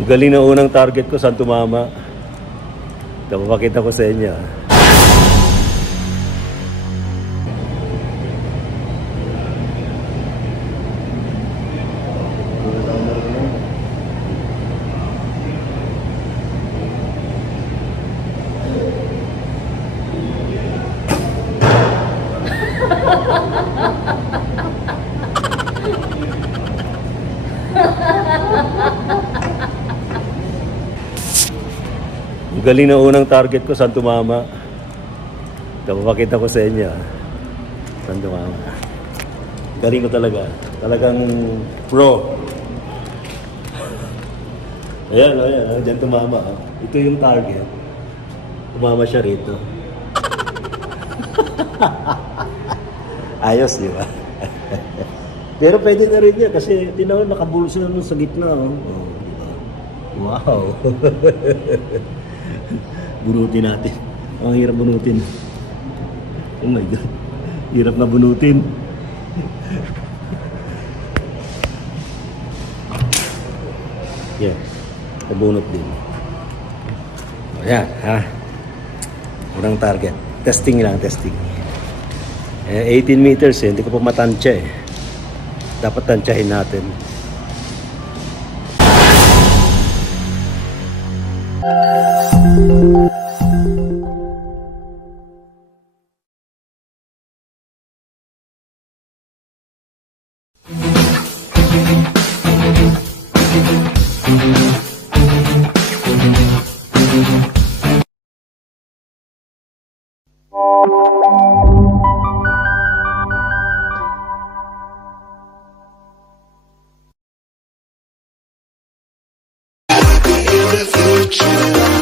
Ang galing na unang target ko, saan tumama. Papakita ko sa inyo. Ang galing na unang target ko, saan tumama. Papakita ko sa inyo. Saan tumama. Galing ko talaga. Talagang pro. Ayan, ayan. Diyan tumama. Ito yung target. Tumama siya rito. Ayos, di ba? Pero pwede na rin yan kasi tinaw nakabulso na sa gitna. Oh. Oh, diba? Wow. Bunutin natin. Ang hirap bunutin. Oh my God. Hirap na bunutin. Yeah. Nabunot din. Ayan, ha. Unang target. Testing lang, testing. 18 meters eh. Hindi ko pa matansya eh. Dapat tansyahin natin. Future.